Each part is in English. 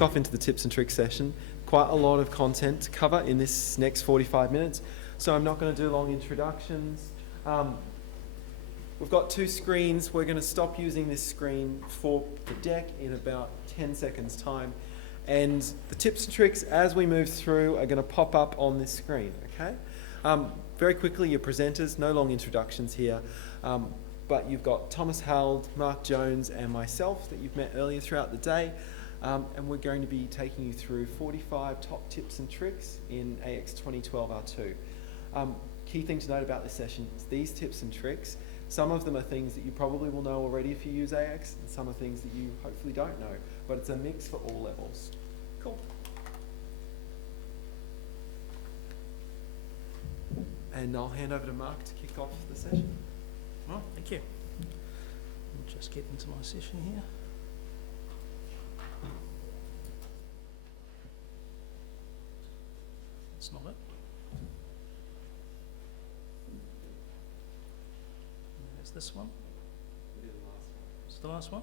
kick off into the tips and tricks session. Quite a lot of content to cover in this next 45 minutes, so I'm not going to do long introductions. We've got two screens. We're going to stop using this screen for the deck in about 10 seconds time, and the tips and tricks as we move through are going to pop up on this screen, okay? Very quickly, your presenters, no long introductions here, but you've got Thomas Hald, Mark Jones and myself that you've met earlier throughout the day, and we're going to be taking you through 45 top tips and tricks in AX 2012 R2. Key thing to note about this session is these tips and tricks, some of them are things that you probably will know already if you use AX, and some are things that you hopefully don't know, but it's a mix for all levels. Cool. And I'll hand over to Mark to kick off the session. Well, thank you. I'll just get into my session here. That's not it. There's this one. It's the last one?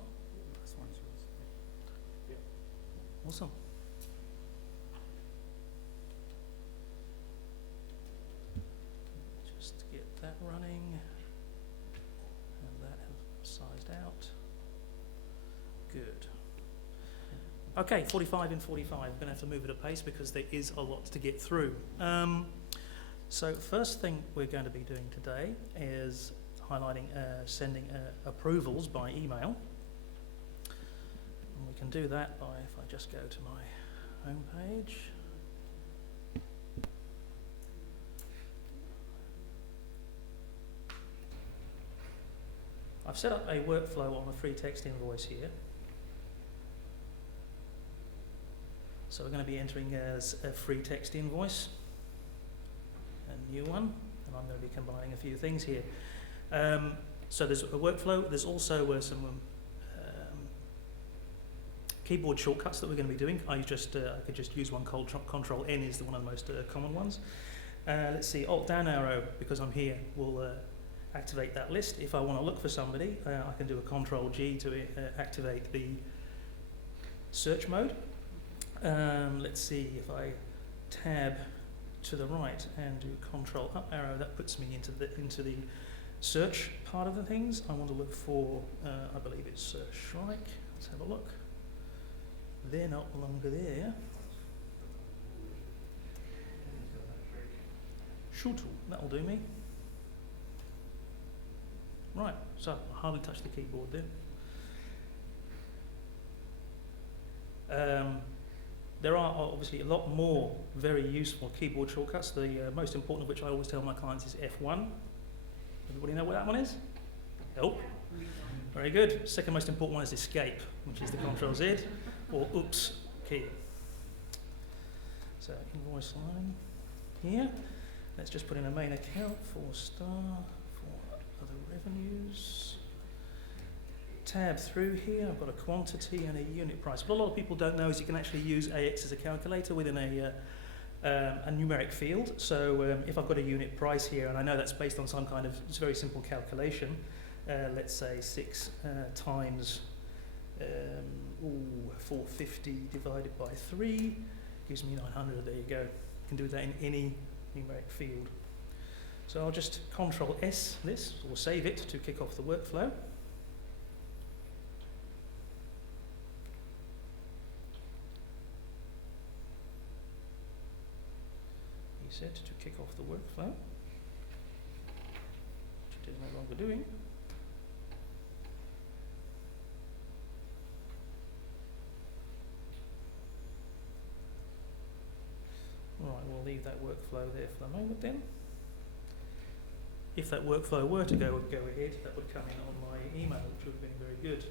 This one's yours. Yep. Awesome. Just get that running. And that sized out. Good. Okay, 45 in 45. I'm going to have to move at a pace because there is a lot to get through. So first thing we're going to be doing today is highlighting sending approvals by email. And we can do that by, if I just go to my home page. I've set up a workflow on a free text invoice here. So we're going to be entering as a free text invoice, a new one, and I'm going to be combining a few things here. So there's a workflow, there's also some keyboard shortcuts that we're going to be doing. I could just use one, Control N is one of the most common ones. Let's see, Alt down arrow, because I'm here, will activate that list. If I want to look for somebody, I can do a Control G to activate the search mode. Let's see, if I tab to the right and do Control up arrow, that puts me into the search part of the things. I want to look for, I believe it's Shrike. Let's have a look. They're no longer there. Shutu, that'll do me. Right, so I hardly touched the keyboard there. There are obviously a lot more very useful keyboard shortcuts. The most important of which I always tell my clients is F1. Everybody know what that one is? Help. Very good. Second most important one is Escape, which is the Control Z, or Oops key. So invoice line here. Let's just put in a main account for star, for other revenues. Tab through here, I've got a quantity and a unit price. What a lot of people don't know is you can actually use AX as a calculator within a numeric field. So if I've got a unit price here, and I know that's based on some kind of, it's a very simple calculation, let's say 6 times 450 divided by 3 gives me 900, there you go. You can do that in any numeric field. So I'll just Control S this, or save it to kick off the workflow. Set to kick off the workflow, which it is no longer doing. Right, we'll leave that workflow there for the moment then. If that workflow were to go ahead, that would come in on my email, which would have been very good.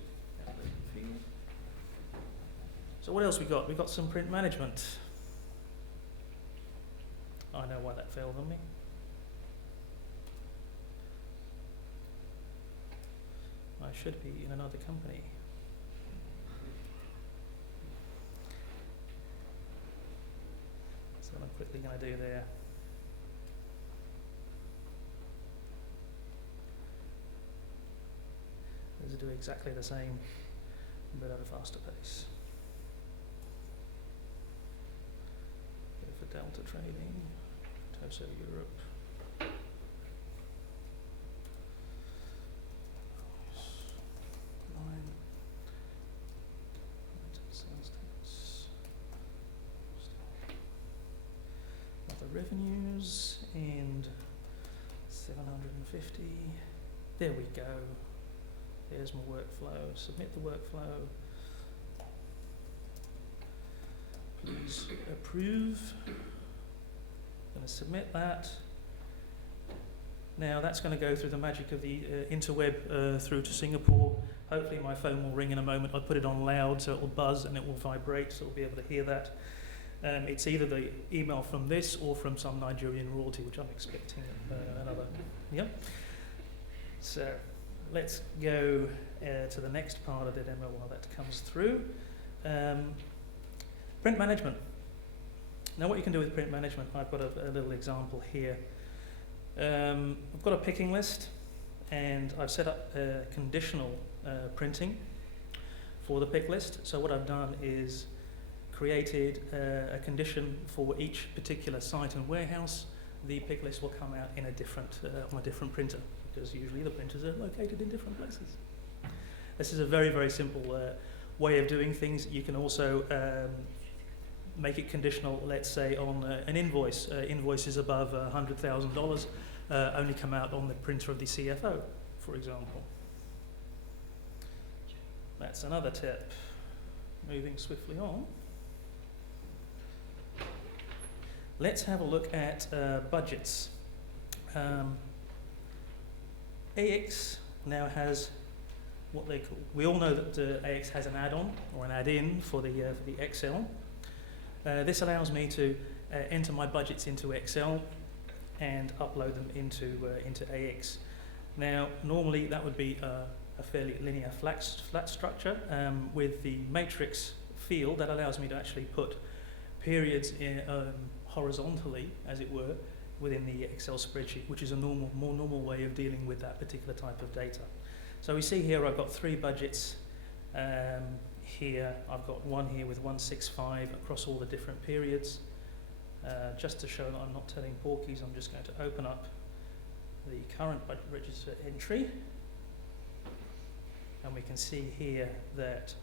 So what else we got? We've got some print management. I know why that failed on me. I should be in another company. So what I'm quickly going to do there. Is do exactly the same, but at a faster pace. Delta Trading, Toso Europe. Nine. Sales tax. Other revenues and 750. There we go. There's my workflow. Submit the workflow. Please approve. Going to submit that. Now that's going to go through the magic of the interweb through to Singapore. Hopefully my phone will ring in a moment. I'll put it on loud so it will buzz and it will vibrate, so we'll be able to hear that. It's either the email from this or from some Nigerian royalty, which I'm expecting another. Yep. So let's go to the next part of the demo while that comes through. Print management. Now what you can do with print management, I've got a little example here. I've got a picking list and I've set up conditional printing for the pick list. So what I've done is created a condition for each particular site and warehouse. The pick list will come out in a different on a different printer, because usually the printers are located in different places. This is a very, very simple way of doing things. You can also make it conditional, let's say, on an invoice. Invoices above $100,000 only come out on the printer of the CFO, for example. That's another tip. Moving swiftly on. Let's have a look at budgets. AX now has what they call, we all know that AX has an add-on or an add-in for the Excel. This allows me to enter my budgets into Excel and upload them into AX. Now, normally that would be a fairly linear flat structure with the matrix field that allows me to actually put periods in, horizontally, as it were, within the Excel spreadsheet, which is a more normal way of dealing with that particular type of data. So we see here I've got 3 budgets. Here I've got one here with 165 across all the different periods. Just to show that I'm not telling porkies, I'm just going to open up the current budget register entry. And we can see here that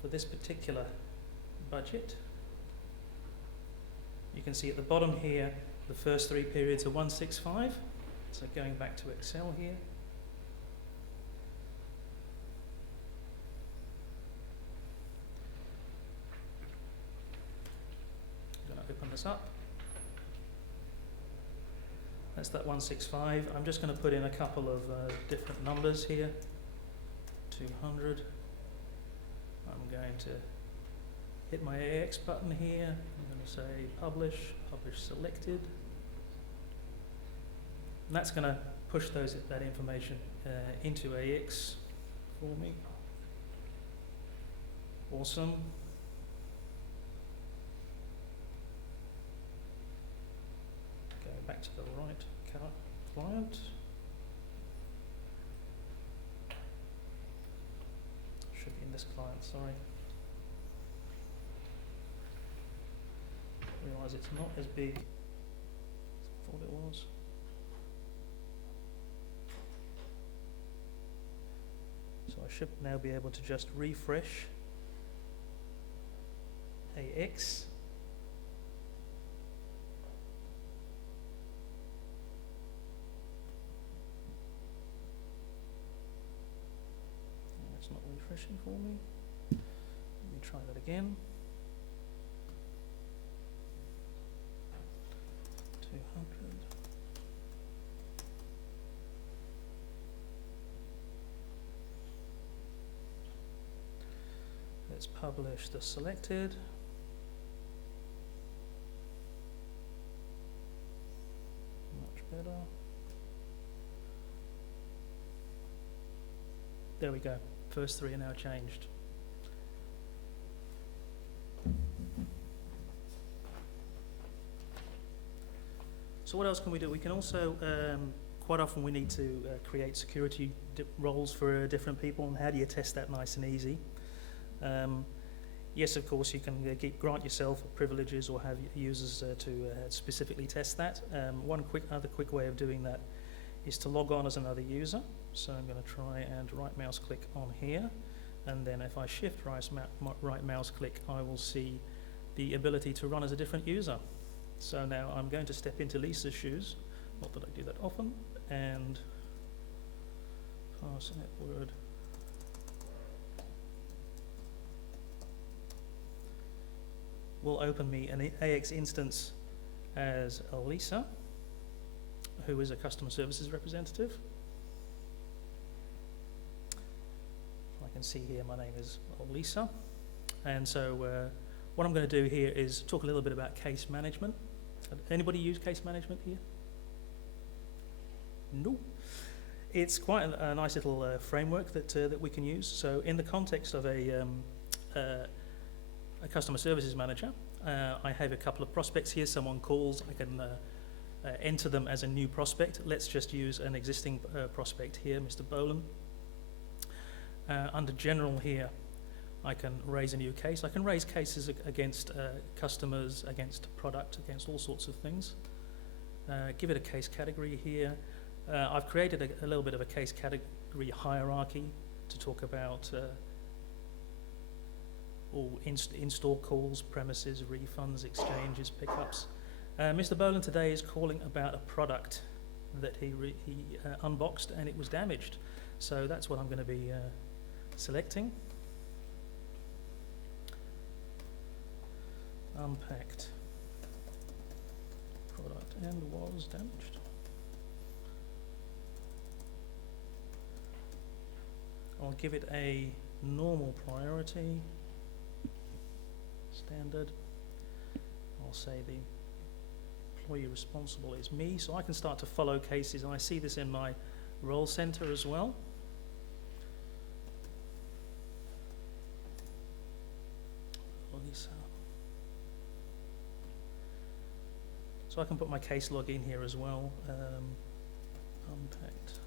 for this particular budget, you can see at the bottom here, the first 3 periods are 165. So going back to Excel here. I'm going to open this up. That's that 165. I'm just going to put in a couple of different numbers here. 200. I'm going to hit my AX button here. I'm going to say publish selected. And that's going to push that information into AX for me. Awesome. Going back to the right client. Should be in this client, sorry. Realise it's not as big as I thought it was. So I should now be able to just refresh AX. It's not refreshing for me. Let me try that again. 200. Let's publish the selected. Much better. There we go. First 3 are now changed. So what else can we do? We can also, quite often we need to create security roles for different people, and how do you test that nice and easy? Yes, of course, you can grant yourself privileges or have users to specifically test that. One other quick way of doing that is to log on as another user. So I'm going to try and right mouse click on here, and then if I shift right mouse click, I will see the ability to run as a different user. So now I'm going to step into Lisa's shoes, not that I do that often, and pass netword. Will open me an AX instance as Lisa, who is a customer services representative. I can see here my name is Lisa. And so what I'm going to do here is talk a little bit about case management. Anybody use case management here? No. It's quite a nice little framework that we can use. So in the context of a customer services manager, I have a couple of prospects here. Someone calls, I can enter them as a new prospect. Let's just use an existing prospect here, Mr. Boland. Under general here, I can raise a new case. I can raise cases against customers, against product, against all sorts of things. Give it a case category here. I've created a little bit of a case category hierarchy to talk about all install calls, premises, refunds, exchanges, pickups. Mr. Boland today is calling about a product that he unboxed and it was damaged. So that's what I'm going to be selecting. Unpacked product and was damaged. I'll give it a normal priority. Standard. I'll say the employee responsible is me, so I can start to follow cases, and I see this in my role center as well. Lisa. So I can put my case log in here as well. Unpacked.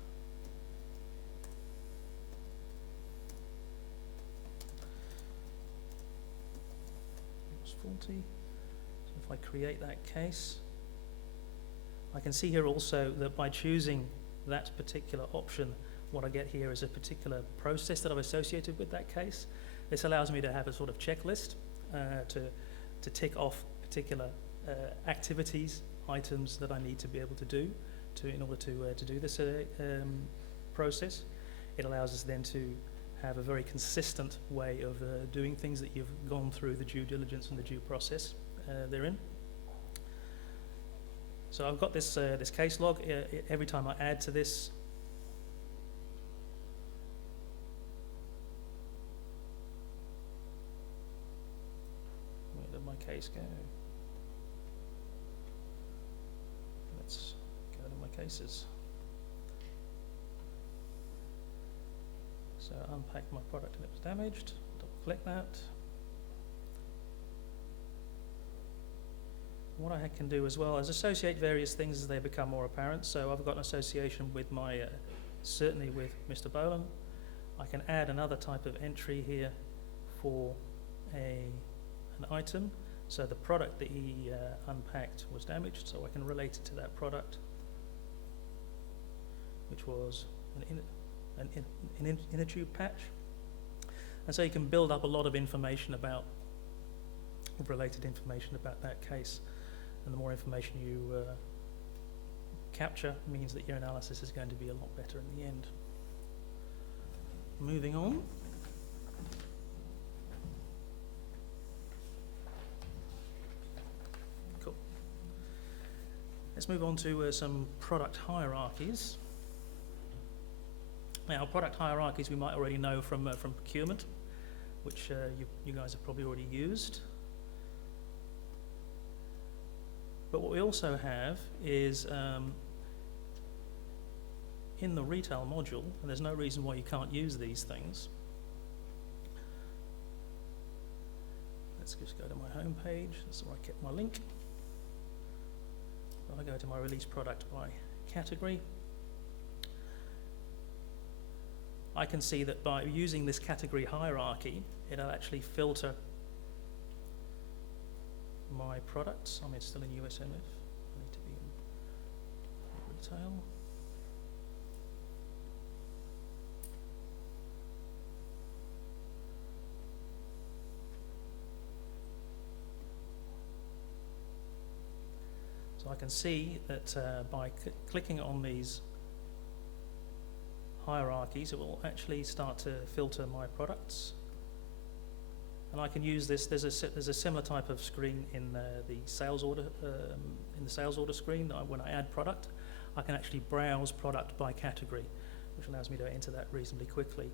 Faulty. So if I create that case, I can see here also that by choosing that particular option, what I get here is a particular process that I've associated with that case. This allows me to have a sort of checklist to tick off particular activities, items that I need to be able to do in order to do this process. It allows us then to have a very consistent way of doing things that you've gone through the due diligence and the due process therein. So I've got this case log. Every time I add to this, where did my case go? Let's go to my cases. So unpacked my product and it was damaged. Double click that. What I can do as well is associate various things as they become more apparent. So I've got an association with my, certainly with Mr. Boland. I can add another type of entry here for an item. So the product that he unpacked was damaged, so I can relate it to that product, which was an inner tube patch. And so you can build up a lot of information about, related information about that case. And the more information you capture means that your analysis is going to be a lot better in the end. Moving on. Cool. Let's move on to some product hierarchies. Now, product hierarchies we might already know from procurement, which you guys have probably already used. But what we also have is in the retail module, and there's no reason why you can't use these things. Let's just go to my home page. That's where I kept my link. I go to my release product by category. I can see that by using this category hierarchy, it'll actually filter my products. I'm still in USMF. I need to be in retail. So I can see that by clicking on these hierarchies, it will actually start to filter my products. And I can use this. There's a similar type of screen in the sales order screen. When I add product, I can actually browse product by category, which allows me to enter that reasonably quickly.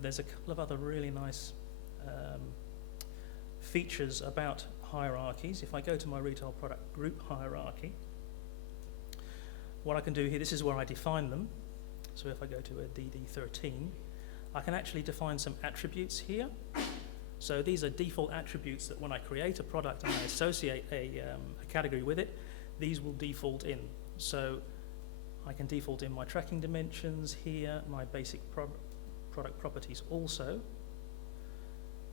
There's a couple of other really nice features about hierarchies. If I go to my retail product group hierarchy, what I can do here, this is where I define them. So if I go to a DD13, I can actually define some attributes here. So these are default attributes that when I create a product and I associate a category with it, these will default in. So I can default in my tracking dimensions here, my basic product properties also,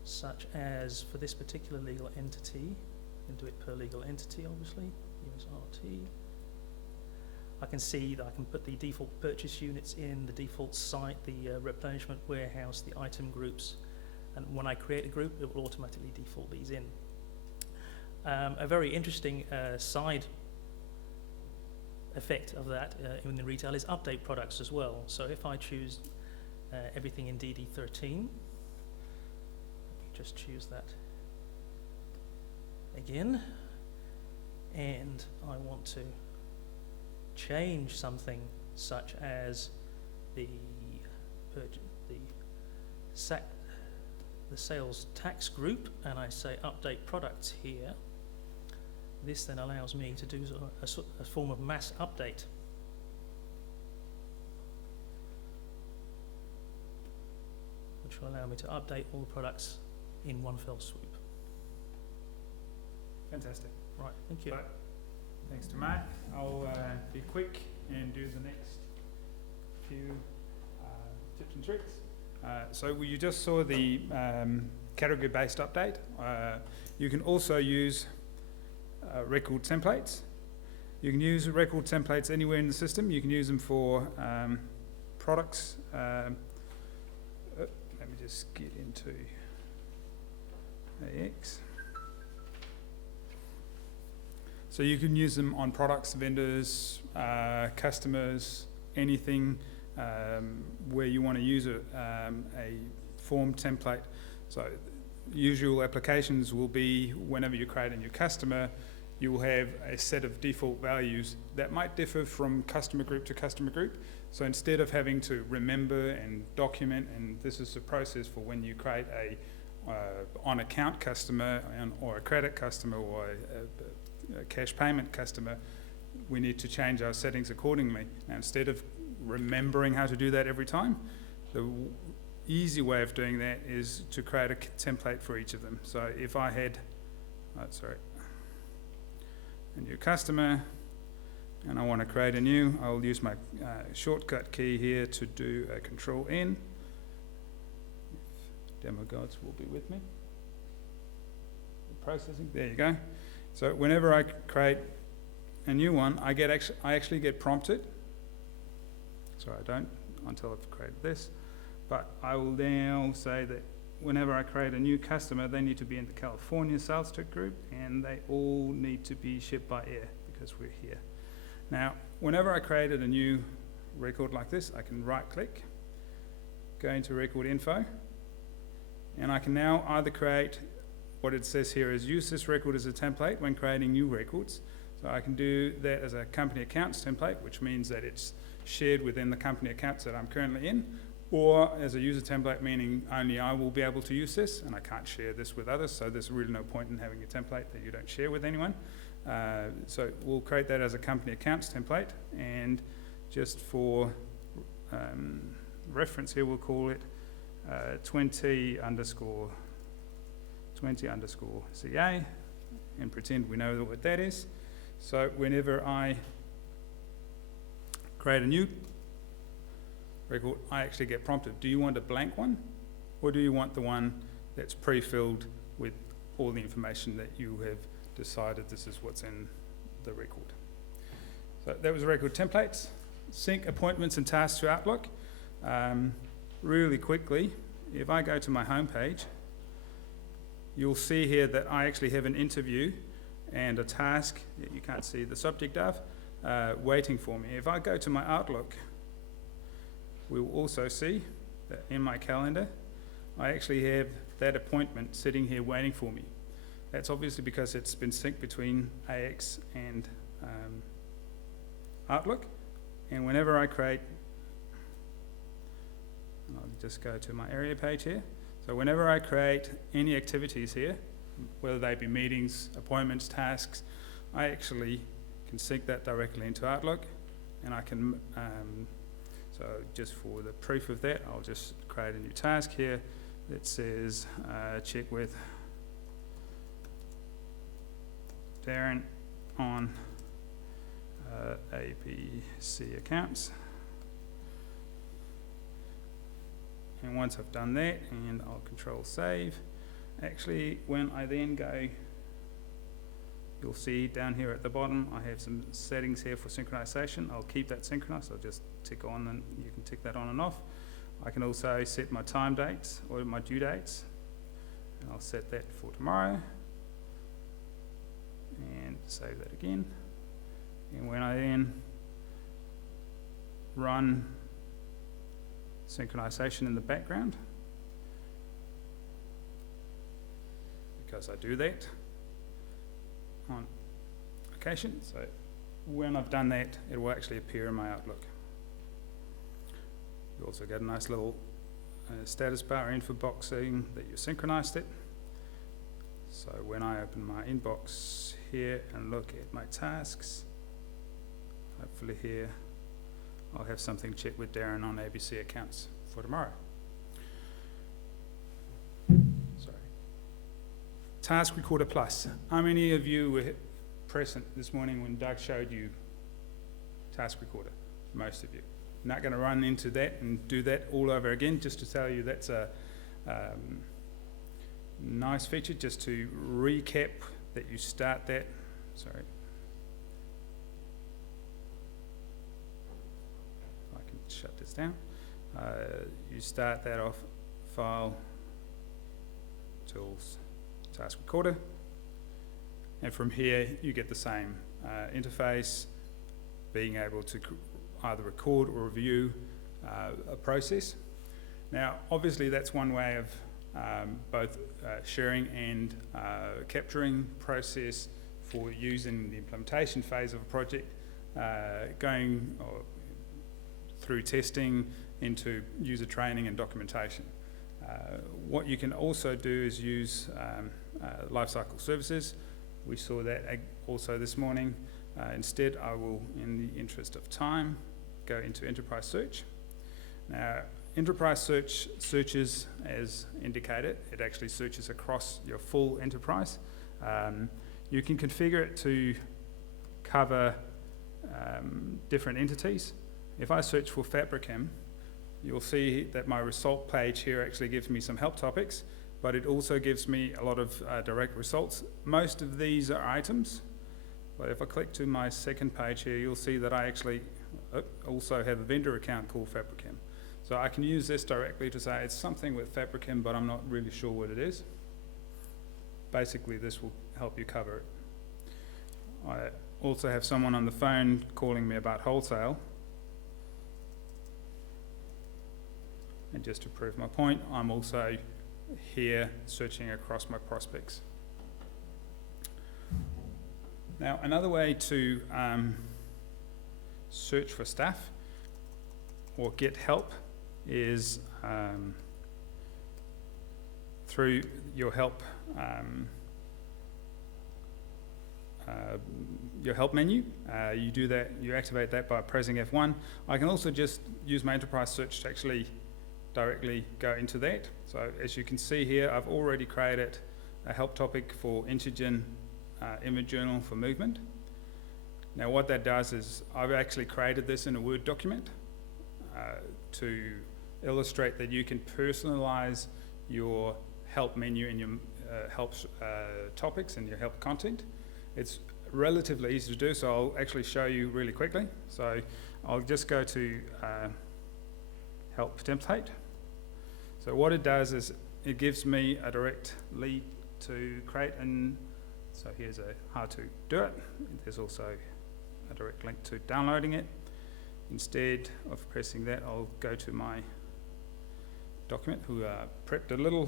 such as for this particular legal entity, and do it per legal entity obviously, USRT. I can see that I can put the default purchase units in, the default site, the replenishment warehouse, the item groups, and when I create a group, it will automatically default these in. A very interesting side effect of that in the retail is update products as well. So if I choose everything in DD13, just choose that again, and I want to change something such as the sales tax group, and I say update products here. This then allows me to do a form of mass update. Which will allow me to update all the products in one fell swoop. Fantastic. Right, thank you. So, thanks to Mark. I'll be quick and do the next few tips and tricks. So you just saw the category-based update. You can also use record templates. You can use record templates anywhere in the system. You can use them for products. Let me just get into AX. So you can use them on products, vendors, customers, anything where you want to use a form template. So usual applications will be whenever you create a new customer, you will have a set of default values that might differ from customer group to customer group. So instead of having to remember and document, and this is the process for when you create a on-account customer or a credit customer or a cash payment customer, we need to change our settings accordingly. Now, instead of remembering how to do that every time, the easy way of doing that is to create a template for each of them. So if I had, a new customer, and I want to create a new, I'll use my shortcut key here to do a Control-N. Demo gods will be with me. Processing, there you go. So whenever I create a new one, I actually get prompted. So I don't until I've created this, but I will now say that whenever I create a new customer, they need to be in the California sales tax group, and they all need to be shipped by air because we're here. Now, whenever I created a new record like this, I can right-click, go into record info, and I can now either create what it says here is use this record as a template when creating new records. So I can do that as a company accounts template, which means that it's shared within the company accounts that I'm currently in, or as a user template, meaning only I will be able to use this and I can't share this with others, so there's really no point in having a template that you don't share with anyone. So we'll create that as a company accounts template, and just for reference here, we'll call it 20 underscore CA, and pretend we know what that is. So whenever I create a new record, I actually get prompted, do you want a blank one, or do you want the one that's pre-filled with all the information that you have decided this is what's in the record. So that was record templates. Sync appointments and tasks to Outlook. Really quickly, if I go to my home page, you'll see here that I actually have an interview and a task that you can't see the subject of waiting for me. If I go to my Outlook, we'll also see that in my calendar, I actually have that appointment sitting here waiting for me. That's obviously because it's been synced between AX and Outlook. And whenever I create, I'll just go to my area page here. So whenever I create any activities here, whether they be meetings, appointments, tasks, I actually can sync that directly into Outlook, and I can, so just for the proof of that, I'll just create a new task here that says check with Darren on ABC accounts. And once I've done that, and I'll control save, actually when I then go, you'll see down here at the bottom I have some settings here for synchronization. I'll keep that synchronized. I'll just tick on, and you can tick that on and off. I can also set my time dates or my due dates, and I'll set that for tomorrow and save that again. And when I then run synchronization in the background, because I do that on occasion, so when I've done that, it will actually appear in my Outlook. You also get a nice little status bar info box saying that you synchronized it. So when I open my inbox here and look at my tasks, hopefully here I'll have something checked with Darren on ABC accounts for tomorrow. Sorry. Task Recorder Plus. How many of you were present this morning when Doug showed you Task Recorder? Most of you. Not going to run into that and do that all over again, just to tell you that's a nice feature, just to recap that you start that. Sorry. I can shut this down. You start that off, File, Tools, Task Recorder, and from here you get the same interface, being able to either record or review a process. Now, obviously that's one way of both sharing and capturing process for use in the implementation phase of a project, going through testing into user training and documentation. What you can also do is use lifecycle services. We saw that also this morning. Instead, I will, in the interest of time, go into enterprise search. Now, enterprise search searches, as indicated, it actually searches across your full enterprise. You can configure it to cover different entities. If I search for Fabricam, you'll see that my result page here actually gives me some help topics, but it also gives me a lot of direct results. Most of these are items, but if I click to my second page here, you'll see that I actually also have a vendor account called Fabricam. So I can use this directly to say it's something with Fabricam, but I'm not really sure what it is. Basically, this will help you cover it. I also have someone on the phone calling me about wholesale. And just to prove my point, I'm also here searching across my prospects. Now, another way to search for stuff or get help is through your help menu. You do that, you activate that by pressing F1. I can also just use my enterprise search to actually directly go into that. So as you can see here, I've already created a help topic for Intergen image journal for movement. Now what that does is I've actually created this in a Word document to illustrate that you can personalize your help menu and your help topics and your help content. it's relatively easy to do, so I'll actually show you really quickly. So I'll just go to help template. So what it does is it gives me a direct lead to create, and so here's how to do it. There's also a direct link to downloading it. Instead of pressing that, I'll go to my document, who prepped a little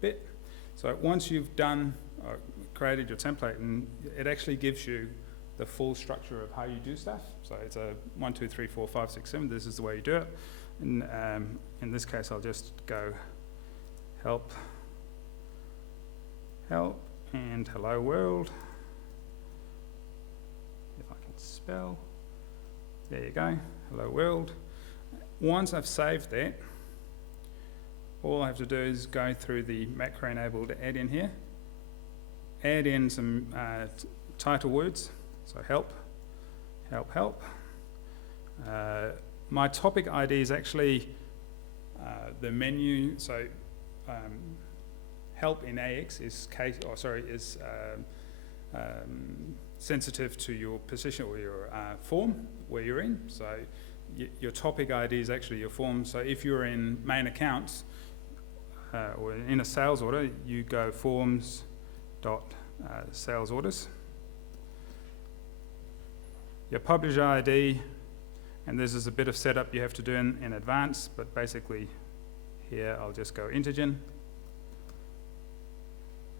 bit. So once you've done created your template, and it actually gives you the full structure of how you do stuff. So it's a 1, 2, 3, 4, 5, 6, 7. This is the way you do it. And in this case, I'll just go help, and hello world. If I can spell. There you go, hello world. Once I've saved that, all I have to do is go through the macro enabled add-in here, add in some title words, so help. My topic ID is actually the menu, so help in AX is sensitive to your position or your form where you're in. So your topic ID is actually your form. So if you're in main accounts or in a sales order, you go forms dot sales orders. Your publisher ID, and this is a bit of setup you have to do in advance, but basically here I'll just go Intergen.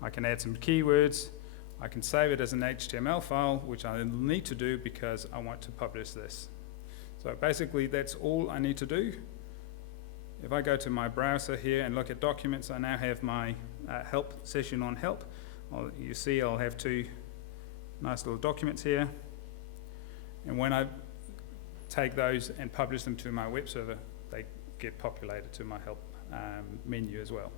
I can add some keywords. I can save it as an HTML file, which I need to do because I want to publish this. So basically that's all I need to do. If I go to my browser here and look at documents, I now have my help session on help. You see I'll have two nice little documents here. And when I take those and publish them to my web server, they get populated to my help menu as well.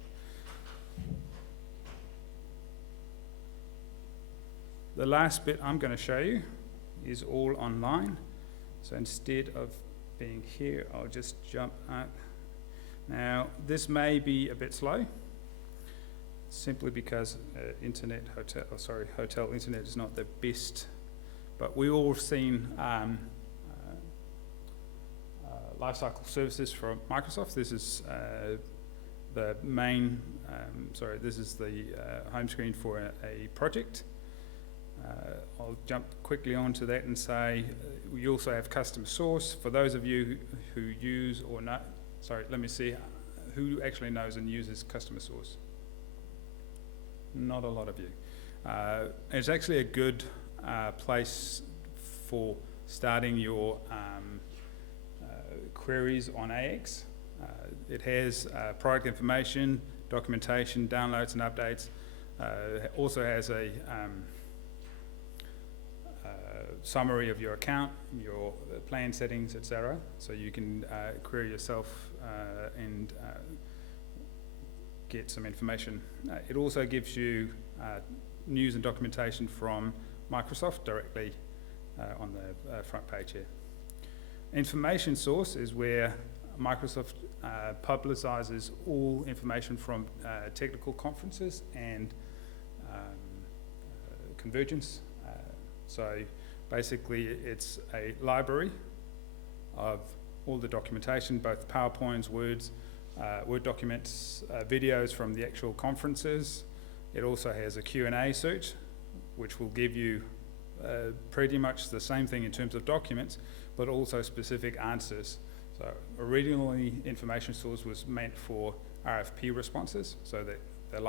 The last bit I'm going to show you is all online. So instead of being here, I'll just jump out. Now, this may be a bit slow, simply because hotel internet is not the best. But we all have seen lifecycle services from Microsoft. This is the main, this is the home screen for a project. I'll jump quickly onto that and say we also have customer source. For those of you who use or know, let me see who actually knows and uses customer source. Not a lot of you. It's actually a good place for starting your queries on AX. It has product information, documentation, downloads and updates. It also has a summary of your account, your plan settings, etc. So you can query yourself and get some information. It also gives you news and documentation from Microsoft directly on the front page here. Information source is where Microsoft publicizes all information from technical conferences and convergence. So basically it's a library of all the documentation, both PowerPoints, Word documents, videos from the actual conferences. It also has a Q&A search, which will give you pretty much the same thing in terms of documents, but also specific answers. So originally, information source was meant for RFP responses, so that the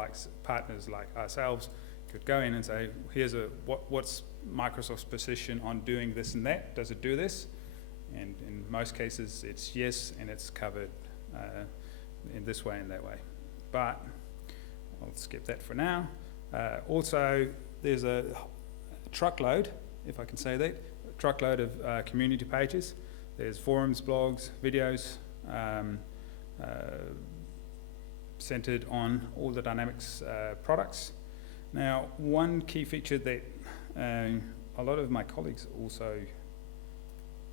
partners like ourselves could go in and say, here's what's Microsoft's position on doing this and that? Does it do this? And in most cases, it's yes, and it's covered in this way and that way. But I'll skip that for now. Also, there's a truckload, if I can say that, a truckload of community pages. There's forums, blogs, videos centered on all the Dynamics products. Now, one key feature that a lot of my colleagues also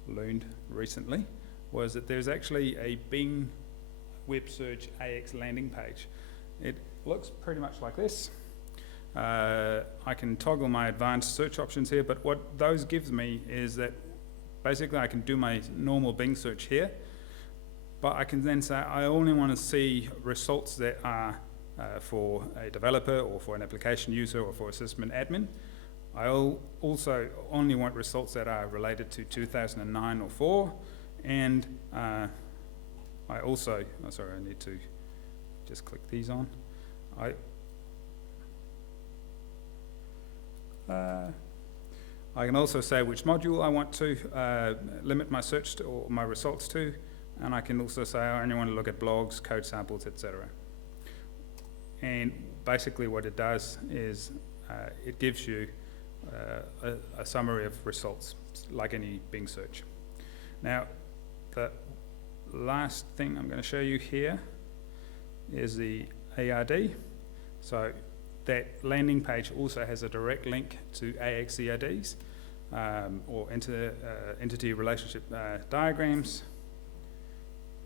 learned recently was that there's actually a Bing web search AX landing page. It looks pretty much like this. I can toggle my advanced search options here, but what those gives me is that basically I can do my normal Bing search here, but I can then say I only want to see results that are for a developer or for an application user or for a system admin. I also only want results that are related to 2009 or 4, and I also, sorry, I need to just click these on. I can also say which module I want to limit my search to, or my results to, and I can also say I only want to look at blogs, code samples, etc. And basically what it does is it gives you a summary of results, like any Bing search. Now, the last thing I'm going to show you here is the ARD. So that landing page also has a direct link to AXERDs, or entity relationship diagrams.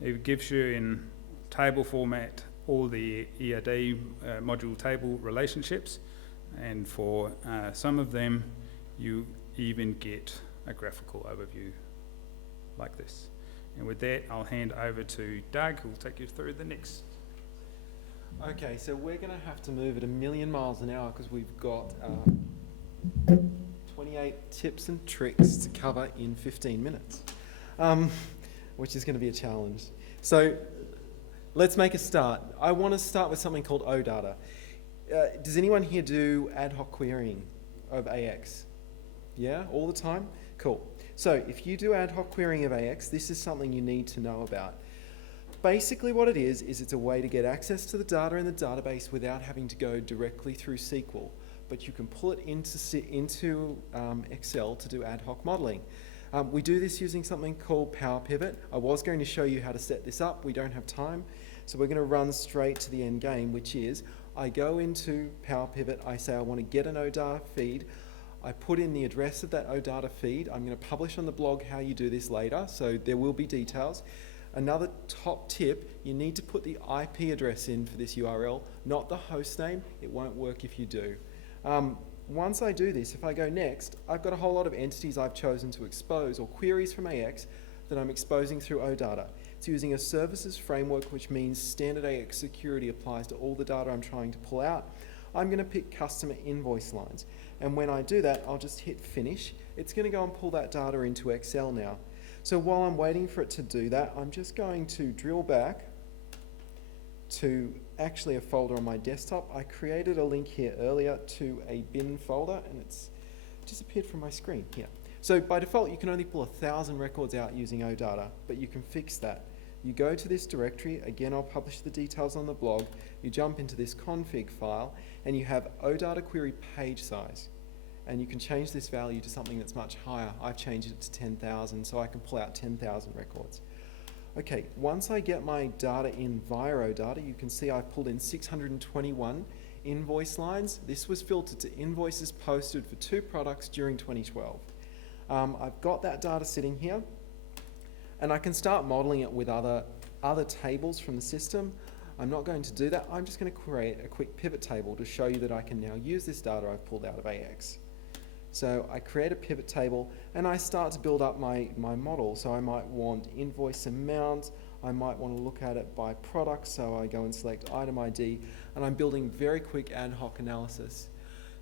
It gives you in table format all the ERD module table relationships, and for some of them you even get a graphical overview like this. And with that, I'll hand over to Doug, who will take you through the next. Okay, so we're going to have to move at 1,000,000 miles an hour because we've got 28 tips and tricks to cover in 15 minutes, which is going to be a challenge. So let's make a start. I want to start with something called OData. Does anyone here do ad hoc querying of AX? Yeah, all the time? Cool. So if you do ad hoc querying of AX, this is something you need to know about. Basically what it is it's a way to get access to the data in the database without having to go directly through SQL, but you can pull it into Excel to do ad hoc modeling. We do this using something called Power Pivot. I was going to show you how to set this up. We don't have time, so we're going to run straight to the end game, which is I go into Power Pivot, I say I want to get an OData feed, I put in the address of that OData feed. I'm going to publish on the blog how you do this later, so there will be details. Another top tip, you need to put the IP address in for this URL, not the host name. It won't work if you do. Once I do this, if I go next, I've got a whole lot of entities I've chosen to expose, or queries from AX that I'm exposing through OData. It's using a services framework, which means standard AX security applies to all the data I'm trying to pull out. I'm going to pick customer invoice lines. And when I do that, I'll just hit finish. It's going to go and pull that data into Excel now. So while I'm waiting for it to do that, I'm just going to drill back to actually a folder on my desktop. I created a link here earlier to a bin folder, and it's disappeared from my screen here. So by default, you can only pull 1,000 records out using OData, but you can fix that. You go to this directory, again I'll publish the details on the blog, you jump into this config file, and you have OData query page size. And you can change this value to something that's much higher. I've changed it to 10,000, so I can pull out 10,000 records. Okay, once I get my data in via OData, you can see I've pulled in 621 invoice lines. This was filtered to invoices posted for 2 products during 2012. I've got that data sitting here, and I can start modeling it with other tables from the system. I'm not going to do that. I'm just going to create a quick pivot table to show you that I can now use this data I've pulled out of AX. So I create a pivot table and I start to build up my model. So I might want invoice amount, I might want to look at it by product, so I go and select item ID, and I'm building very quick ad hoc analysis.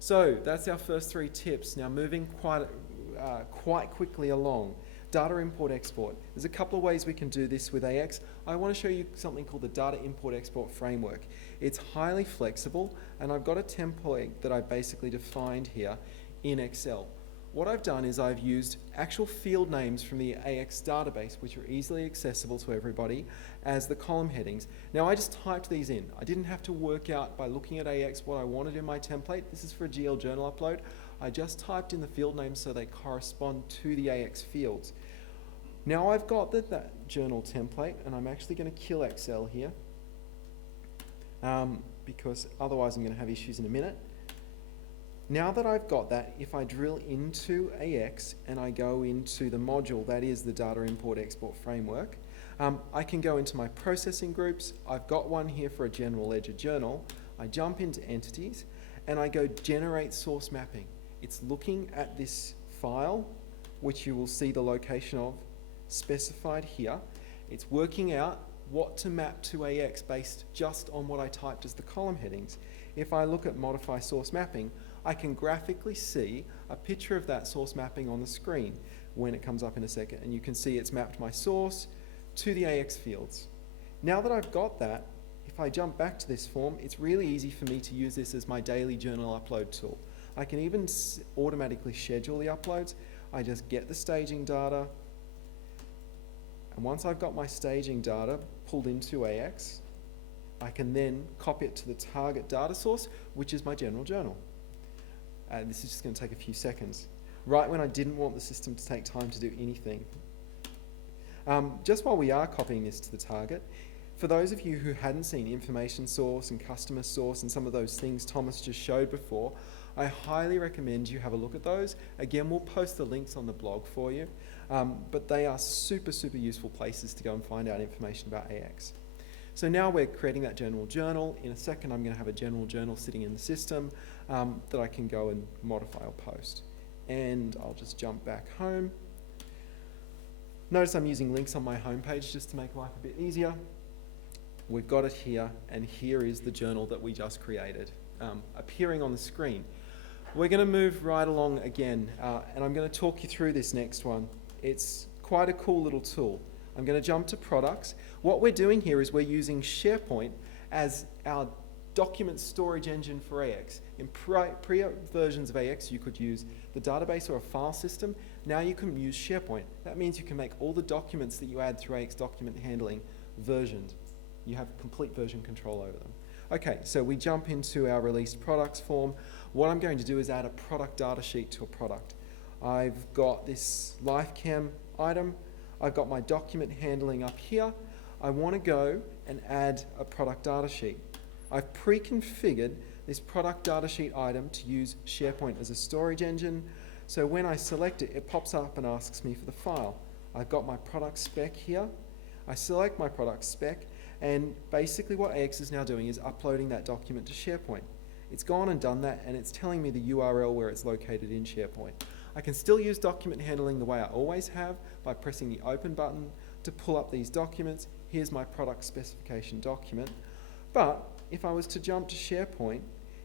So that's our first 3 tips. Now moving quite quickly along. Data import export. There's a couple of ways we can do this with AX. I want to show you something called the data import export framework. It's highly flexible, and I've got a template that I basically defined here in Excel. What I've done is I've used actual field names from the AX database, which are easily accessible to everybody, as the column headings. Now I just typed these in. I didn't have to work out by looking at AX what I wanted in my template. This is for a GL journal upload. I just typed in the field names so they correspond to the AX fields. Now I've got that journal template, and I'm actually going to kill Excel here because otherwise I'm going to have issues in a minute. Now that I've got that, if I drill into AX and I go into the module that is the data import export framework, I can go into my processing groups. I've got one here for a general ledger journal. I jump into entities, and I go generate source mapping. It's looking at this file, which you will see the location of specified here. It's working out what to map to AX based just on what I typed as the column headings. If I look at modify source mapping, I can graphically see a picture of that source mapping on the screen when it comes up in a second, and you can see it's mapped my source to the AX fields. Now that I've got that, if I jump back to this form, it's really easy for me to use this as my daily journal upload tool. I can even automatically schedule the uploads. I just get the staging data, and once I've got my staging data pulled into AX, I can then copy it to the target data source, which is my general journal. And this is just going to take a few seconds. Right when I didn't want the system to take time to do anything. Just while we are copying this to the target, for those of you who hadn't seen information source and customer source and some of those things Thomas just showed before, I highly recommend you have a look at those. Again, we'll post the links on the blog for you, but they are super, super useful places to go and find out information about AX. So now we're creating that general journal. In a second, I'm going to have a general journal sitting in the system that I can go and modify or post. And I'll just jump back home. Notice I'm using links on my homepage just to make life a bit easier. We've got it here, and here is the journal that we just created, appearing on the screen. We're going to move right along again, and I'm going to talk you through this next one. It's quite a cool little tool. I'm going to jump to products. What we're doing here is we're using SharePoint as our document storage engine for AX. In prior versions of AX, you could use the database or a file system. Now you can use SharePoint. That means you can make all the documents that you add through AX document handling versioned. You have complete version control over them. Okay, so we jump into our released products form. What I'm going to do is add a product data sheet to a product. I've got this LifeCam item. I've got my document handling up here. I want to go and add a product data sheet. I've pre-configured this product data sheet item to use SharePoint as a storage engine. So when I select it, it pops up and asks me for the file. I've got my product spec here. I select my product spec, and basically what AX is now doing is uploading that document to SharePoint. It's gone and done that, and it's telling me the URL where it's located in SharePoint. I can still use document handling the way I always have by pressing the open button to pull up these documents. Here's my product specification document. But if I was to jump to SharePoint,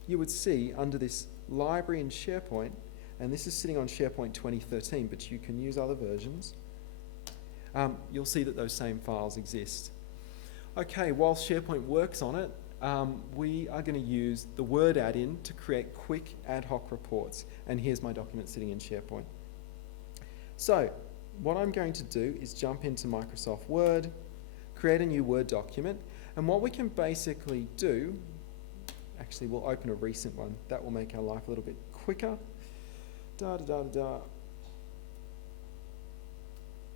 you would see under this library in SharePoint, and this is sitting on SharePoint 2013, but you can use other versions, you'll see that those same files exist. Okay, while SharePoint works on it, we are going to use the Word add-in to create quick ad hoc reports. And here's my document sitting in SharePoint. So what I'm going to do is jump into Microsoft Word, create a new Word document, and what we can basically do, actually we'll open a recent one, that will make our life a little bit quicker.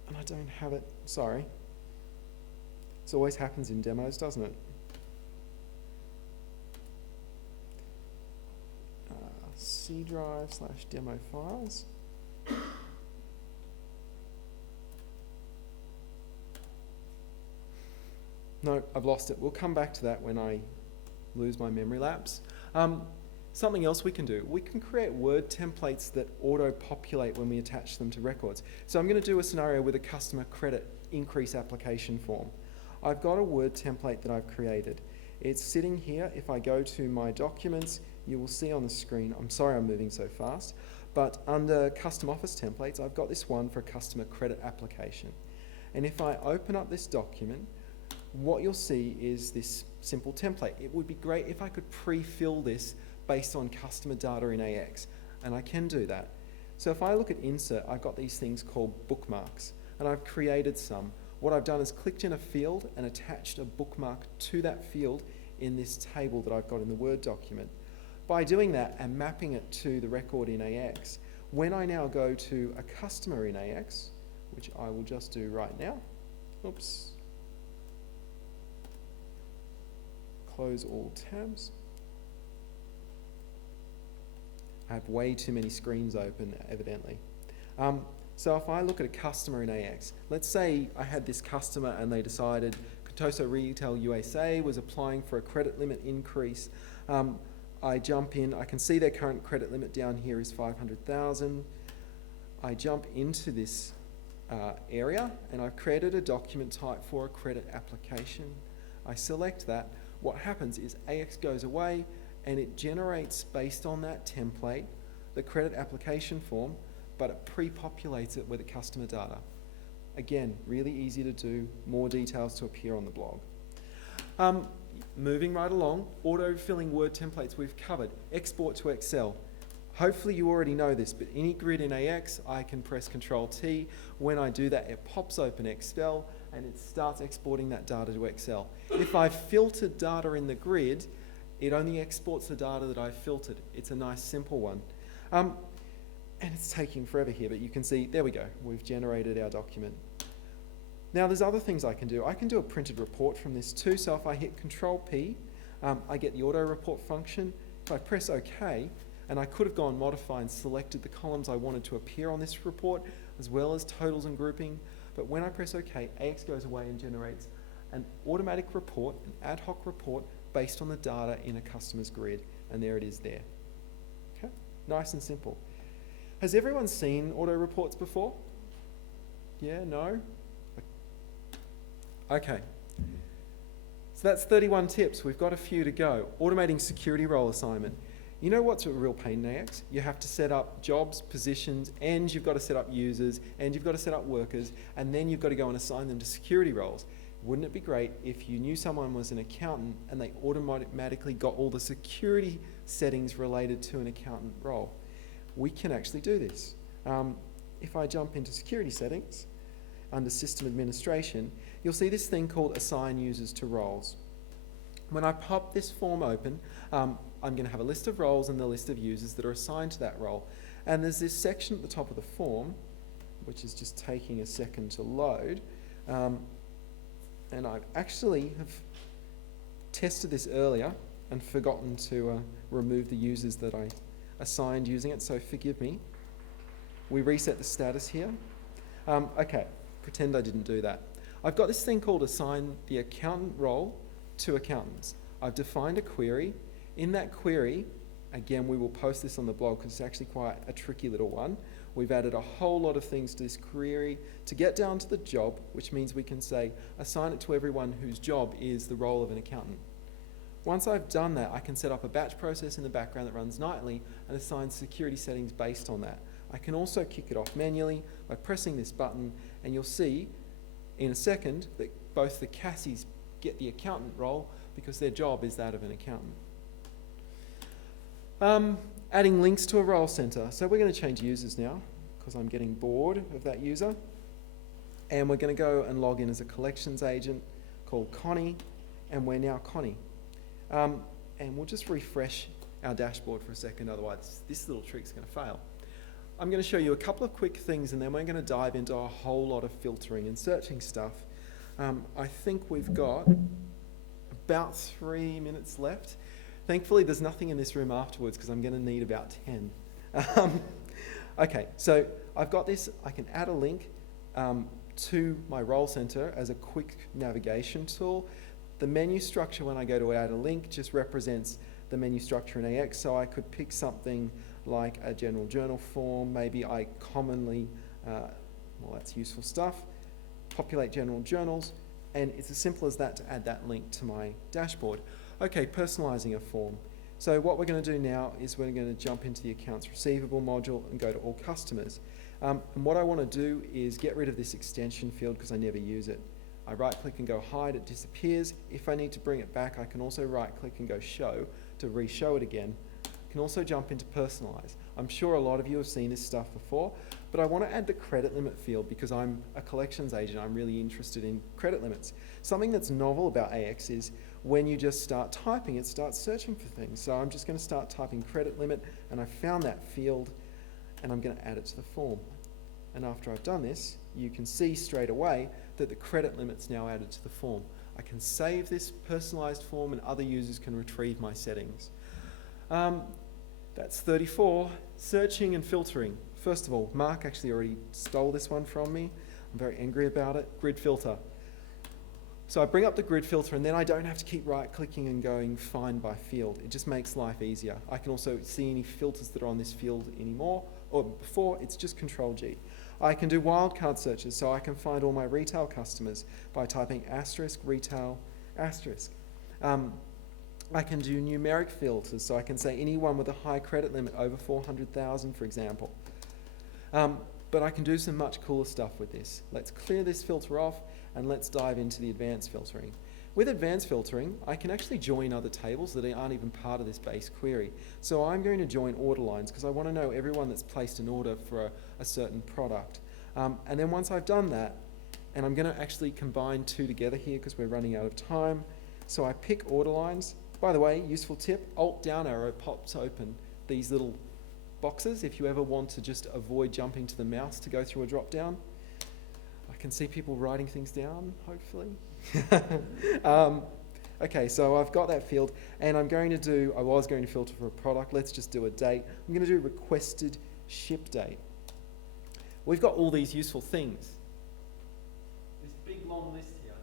And I don't have it, sorry. This always happens in demos, doesn't it? C drive / demo files. No, I've lost it. We'll come back to that when I lose my memory lapse. Something else we can do, we can create Word templates that auto-populate when we attach them to records. So I'm going to do a scenario with a customer credit increase application form. I've got a Word template that I've created. It's sitting here. If I go to my documents, you will see on the screen, I'm sorry I'm moving so fast, but under custom office templates, I've got this one for a customer credit application. And if I open up this document, what you'll see is this simple template. It would be great if I could pre-fill this based on customer data in AX, and I can do that. So if I look at insert, I've got these things called bookmarks, and I've created some. What I've done is clicked in a field and attached a bookmark to that field in this table that I've got in the Word document. By doing that and mapping it to the record in AX, when I now go to a customer in AX, which I will just do right now, oops, close all tabs. I have way too many screens open, evidently. So if I look at a customer in AX, let's say I had this customer and they decided Contoso Retail USA was applying for a credit limit increase. I jump in, I can see their current credit limit down here is 500,000. I jump into this area and I've created a document type for a credit application. I select that. What happens is AX goes away and it generates, based on that template, the credit application form, but it pre-populates it with the customer data. Again, really easy to do, more details to appear on the blog. Moving right along, auto-filling Word templates we've covered. Export to Excel. Hopefully you already know this, but any grid in AX, I can press Control-T. When I do that, it pops open Excel and it starts exporting that data to Excel. If I've filtered data in the grid, it only exports the data that I've filtered. It's a nice simple one. And it's taking forever here, but you can see, there we go, we've generated our document. Now there's other things I can do. I can do a printed report from this too, so if I hit Control-P, I get the auto report function. If I press OK, and I could have gone modify and selected the columns I wanted to appear on this report, as well as totals and grouping, but when I press OK, AX goes away and generates an automatic report, an ad hoc report, based on the data in a customer's grid, and there it is there. Okay, nice and simple. Has everyone seen auto reports before? Yeah, no? Okay. So that's 31 tips. We've got a few to go. Automating security role assignment. You know what's a real pain in AX? You have to set up jobs, positions, and you've got to set up users, and you've got to set up workers, and then you've got to go and assign them to security roles. Wouldn't it be great if you knew someone was an accountant and they automatically got all the security settings related to an accountant role? We can actually do this. If I jump into security settings, under system administration, you'll see this thing called assign users to roles. When I pop this form open, I'm going to have a list of roles and the list of users that are assigned to that role. And there's this section at the top of the form, which is just taking a second to load. And I actually have tested this earlier and forgotten to remove the users that I assigned using it, so forgive me. We reset the status here. Okay, pretend I didn't do that. I've got this thing called assign the accountant role to accountants. I've defined a query. In that query, again, we will post this on the blog because it's actually quite a tricky little one. We've added a whole lot of things to this query to get down to the job, which means we can say, assign it to everyone whose job is the role of an accountant. Once I've done that, I can set up a batch process in the background that runs nightly and assign security settings based on that. I can also kick it off manually by pressing this button, and you'll see in a second that both the Cassies get the accountant role because their job is that of an accountant. Adding links to a role center. So we're going to change users now because I'm getting bored of that user. And we're going to go and log in as a collections agent called Connie, and we're now Connie. And we'll just refresh our dashboard for a second, otherwise this little trick's going to fail. I'm going to show you a couple of quick things and then we're going to dive into a whole lot of filtering and searching stuff. I think we've got about 3 minutes left. Thankfully, there's nothing in this room afterwards because I'm going to need about 10. Okay, so I've got this. I can add a link to my role center as a quick navigation tool. The menu structure when I go to add a link just represents the menu structure in AX, so I could pick something like a general journal form. Maybe I commonly, well, that's useful stuff, populate general journals, and it's as simple as that to add that link to my dashboard. Okay, personalizing a form. So what we're going to do now is we're going to jump into the accounts receivable module and go to all customers. And what I want to do is get rid of this extension field because I never use it. I right click and go hide, it disappears. If I need to bring it back, I can also right click and go show to re-show it again. I can also jump into personalize. I'm sure a lot of you have seen this stuff before, but I want to add the credit limit field because I'm a collections agent. I'm really interested in credit limits. Something that's novel about AX is when you just start typing, it starts searching for things. So I'm just going to start typing credit limit, and I found that field, and I'm going to add it to the form. And after I've done this, you can see straight away that the credit limit's now added to the form. I can save this personalized form and other users can retrieve my settings. That's 34. Searching and filtering. First of all, Mark actually already stole this one from me. I'm very angry about it. Grid filter. So I bring up the grid filter, and then I don't have to keep right-clicking and going find by field. It just makes life easier. I can also see any filters that are on this field anymore, or before, it's just Control-G. I can do wildcard searches, so I can find all my retail customers by typing * retail *. I can do numeric filters, so I can say anyone with a high credit limit over 400,000, for example. But I can do some much cooler stuff with this. Let's clear this filter off, and let's dive into the advanced filtering. With advanced filtering, I can actually join other tables that aren't even part of this base query. So I'm going to join order lines because I want to know everyone that's placed an order for a certain product. And then once I've done that, and I'm going to actually combine two together here because we're running out of time. So I pick order lines. By the way, useful tip, Alt down arrow pops open these little boxes if you ever want to just avoid jumping to the mouse to go through a drop down. I can see people writing things down, hopefully. Okay, so I've got that field, and I was going to filter for a product. Let's just do a date. I'm going to do requested ship date. We've got all these useful things. This big long list here.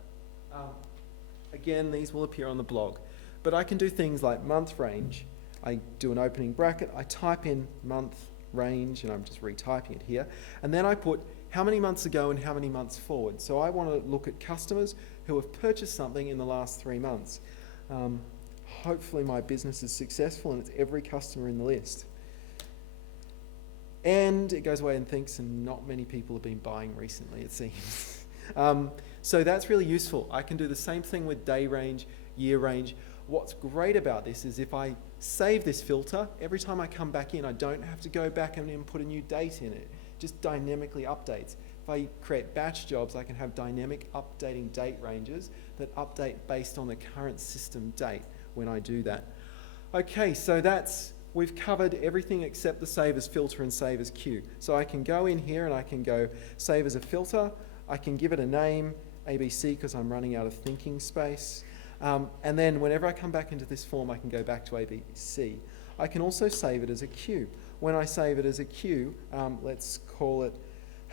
Again, these will appear on the blog. But I can do things like month range. I do an opening bracket, I type in month range, and I'm just retyping it here, and then I put how many months ago and how many months forward. So I want to look at customers who have purchased something in the last 3 months. Hopefully my business is successful and it's every customer in the list. And it goes away and thinks, and not many people have been buying recently, it seems. So that's really useful. I can do the same thing with day range, year range. What's great about this is if I save this filter, every time I come back in, I don't have to go back and put a new date in it. It just dynamically updates. If I create batch jobs, I can have dynamic updating date ranges that update based on the current system date when I do that. Okay, so we've covered everything except the save as filter and save as queue. So I can go in here and I can go save as a filter. I can give it a name, ABC, because I'm running out of thinking space. And then whenever I come back into this form, I can go back to ABC. I can also save it as a queue. When I save it as a queue, let's call it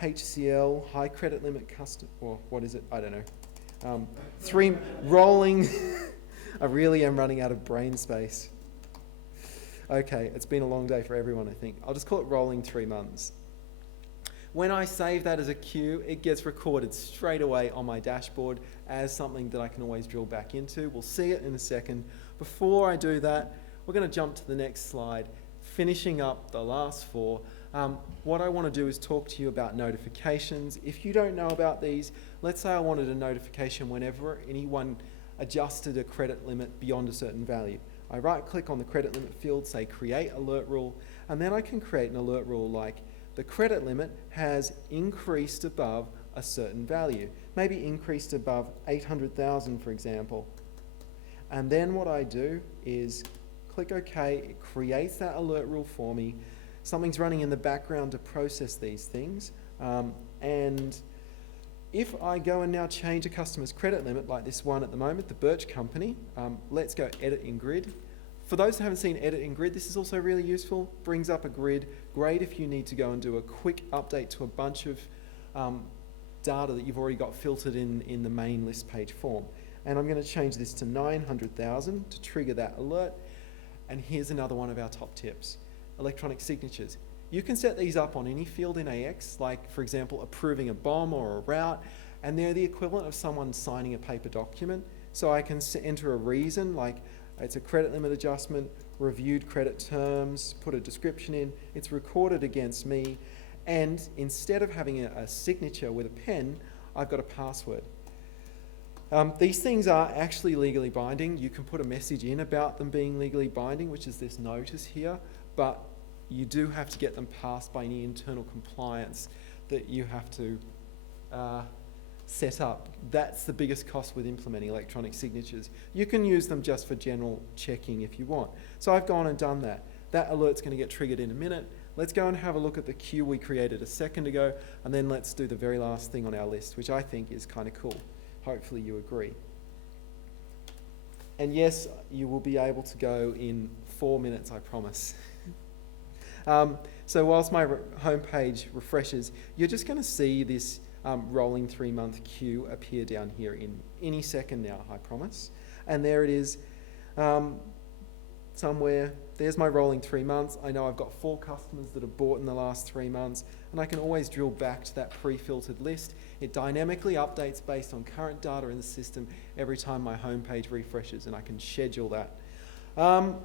HCL, high credit limit custom, or what is it? I don't know. 3 rolling. I really am running out of brain space. Okay, it's been a long day for everyone, I think. I'll just call it rolling 3 months. When I save that as a queue, it gets recorded straight away on my dashboard as something that I can always drill back into. We'll see it in a second. Before I do that, we're going to jump to the next slide, finishing up the last 4. What I want to do is talk to you about notifications. If you don't know about these, let's say I wanted a notification whenever anyone adjusted a credit limit beyond a certain value. I right-click on the credit limit field, say Create Alert Rule, and then I can create an alert rule like the credit limit has increased above a certain value, maybe increased above 800,000, for example. And then what I do is click OK, it creates that alert rule for me. Something's running in the background to process these things. And if I go and now change a customer's credit limit, like this one at the moment, the Birch Company, let's go Edit in Grid. For those who haven't seen Edit in Grid, this is also really useful. Brings up a grid. Great if you need to go and do a quick update to a bunch of data that you've already got filtered in the main list page form. And I'm going to change this to 900,000 to trigger that alert. And here's another one of our top tips. Electronic signatures. You can set these up on any field in AX, like for example approving a BOM or a route, and they're the equivalent of someone signing a paper document. So I can enter a reason, like it's a credit limit adjustment, reviewed credit terms, put a description in, it's recorded against me, and instead of having a signature with a pen, I've got a password. These things are actually legally binding. You can put a message in about them being legally binding, which is this notice here, but you do have to get them passed by any internal compliance that you have to set up. That's the biggest cost with implementing electronic signatures. You can use them just for general checking if you want. So I've gone and done that. That alert's going to get triggered in a minute. Let's go and have a look at the queue we created a second ago, and then let's do the very last thing on our list, which I think is kind of cool. Hopefully you agree. And yes, you will be able to go in 4 minutes, I promise. So whilst my homepage refreshes, you're just going to see this rolling 3-month queue appear down here in any second now, I promise. And there it is, somewhere. There's my rolling 3 months. I know I've got 4 customers that have bought in the last 3 months, and I can always drill back to that pre-filtered list. It dynamically updates based on current data in the system every time my homepage refreshes, and I can schedule that.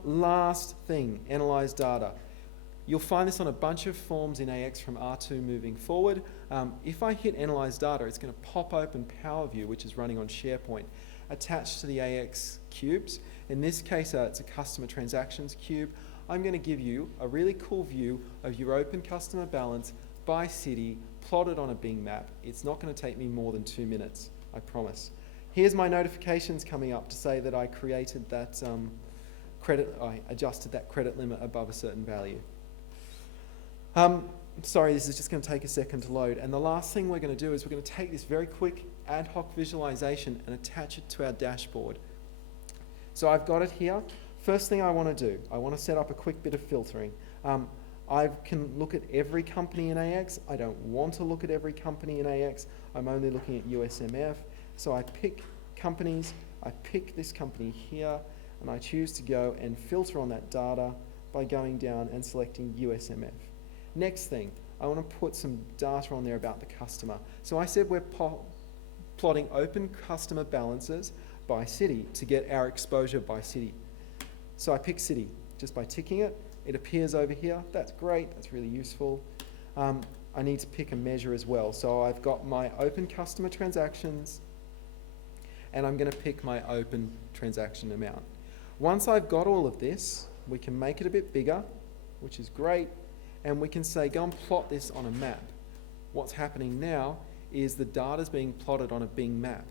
Last thing, analyze data. You'll find this on a bunch of forms in AX from R2 moving forward. If I hit Analyze Data, it's going to pop open PowerView, which is running on SharePoint, attached to the AX cubes. In this case, it's a customer transactions cube. I'm going to give you a really cool view of your open customer balance by city, plotted on a Bing map. It's not going to take me more than 2 minutes, I promise. Here's my notifications coming up to say that I created that I adjusted that credit limit above a certain value. Sorry, this is just going to take a second to load. And the last thing we're going to do is we're going to take this very quick ad hoc visualization and attach it to our dashboard. So I've got it here. First thing I want to do, I want to set up a quick bit of filtering. I can look at every company in AX. I don't want to look at every company in AX. I'm only looking at USMF. So I pick companies, I pick this company here, and I choose to go and filter on that data by going down and selecting USMF. Next thing, I want to put some data on there about the customer. So I said we're plotting open customer balances by city to get our exposure by city. So I pick city just by ticking it. It appears over here. That's great. That's really useful. I need to pick a measure as well. So I've got my open customer transactions, and I'm going to pick my open transaction amount. Once I've got all of this, we can make it a bit bigger, which is great. And we can say, go and plot this on a map. What's happening now is the data's being plotted on a Bing map.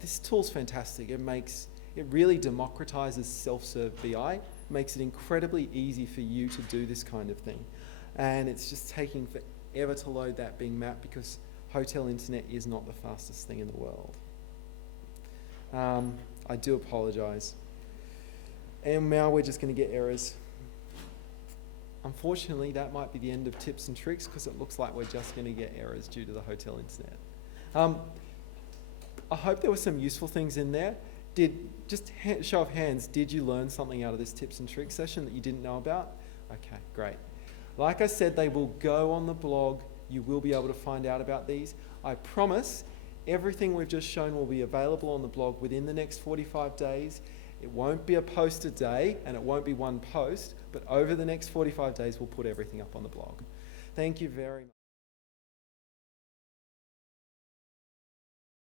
This tool's fantastic. It really democratizes self-serve BI, makes it incredibly easy for you to do this kind of thing. And it's just taking forever to load that Bing map because hotel internet is not the fastest thing in the world. I do apologize. And now we're just going to get errors. Unfortunately, that might be the end of tips and tricks because it looks like we're just going to get errors due to the hotel internet. I hope there were some useful things in there. Show of hands, did you learn something out of this tips and tricks session that you didn't know about? Okay, great. Like I said, they will go on the blog. You will be able to find out about these. I promise everything we've just shown will be available on the blog within the next 45 days. It won't be a post a day, and it won't be one post, but over the next 45 days, we'll put everything up on the blog. Thank you very much.